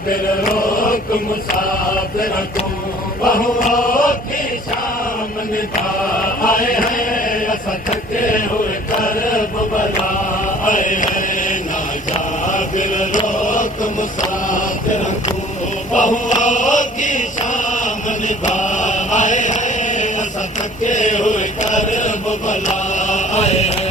जाबिर रोक मुसाफिर को बहुओं की शाम निभा आए हैं असा थके हुए करब बला आए हैं ना जाबिर रोक मुसाफिर को बहुओं की शाम निभा आए हैं असा थके हुए करब बला आए हैं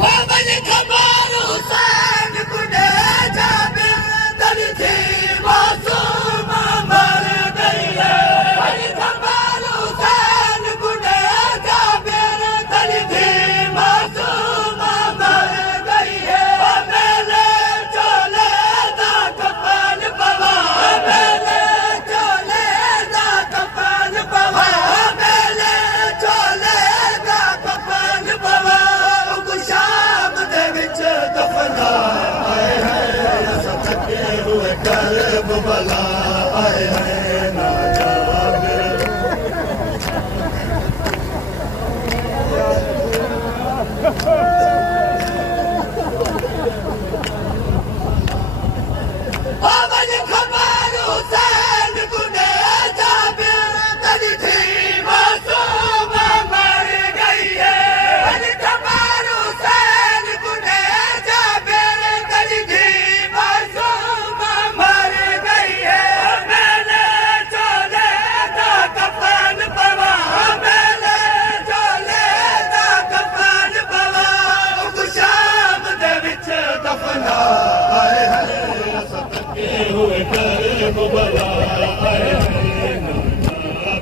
बाबन खबर हुसैन गुने जाबे तन थी मासूम मर गई है बाबन खबर हुसैन गुने जाबे तन थी मासूम मर गई है मेरे चोले दा कफन पवा मेरे चोले दा कफन पवा मेरे चोले दा कफन पवा शाम दे विच दफना आए हैं असां थके हुए करब भला आए हैं ना जागे बाबन खबर हुसैन गुने जाबे तन थी मासूम मर गई है बाबन खबर हुसैन गुने जाबे तन थी मासूम मर गई है मेरे चोले दा कफन पवा मेरे चोले दा कफन पवा शाम दे विच दफना आए हैं असां थके हुए करब भला आए हैं ना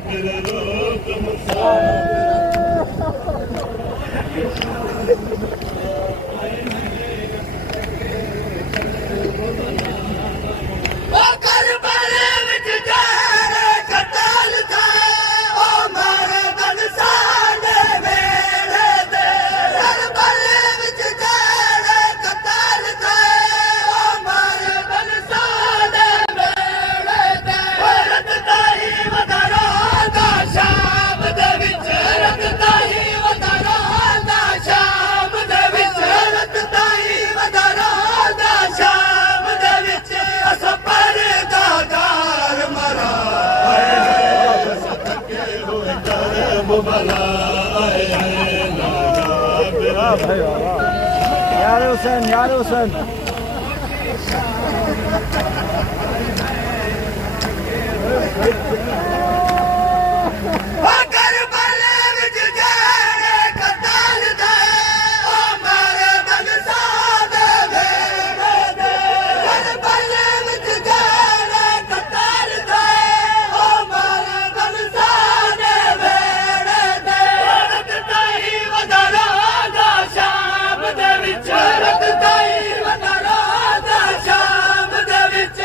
फिर रोक मुसाफिर ओ करबले विच जाने कतल था ओ मारे बंसाल मेरे दे करबले विच जाने कतल था ओ मारे बंसाल मेरे दे रखता ही वदरा दा शाम दे विच रखता ही वदरा दा शाम दे विच रखता ही वदरा दा शाम दे विच असां परदादार मरा आए हैं असां थके हुए करब भला आए हैं ना जाबे भाई यार हुसैन यार हुसैन ओ करबले विच जाने कतल था ओ मारे बंसाल मेरे दे करबले विच जाने कतल था ओ मारे बंसाल मेरे दे रखता ही वदरा दा शाम दे विच रखता ही वदरा दा शाम दे विच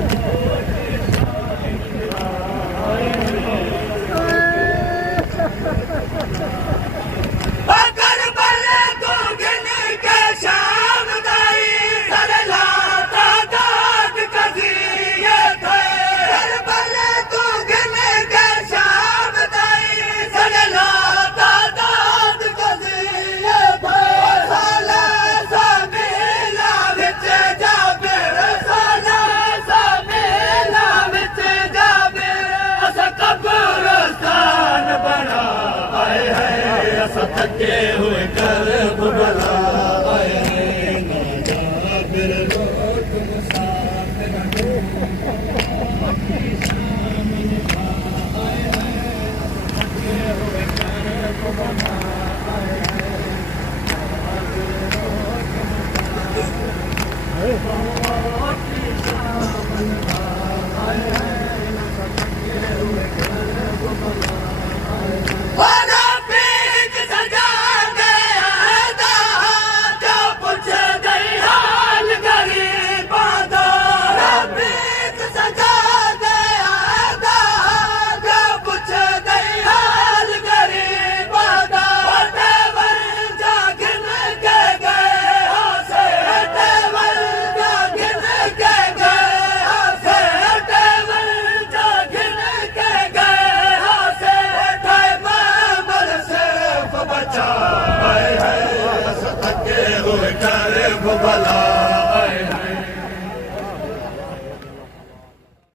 Hüseyin.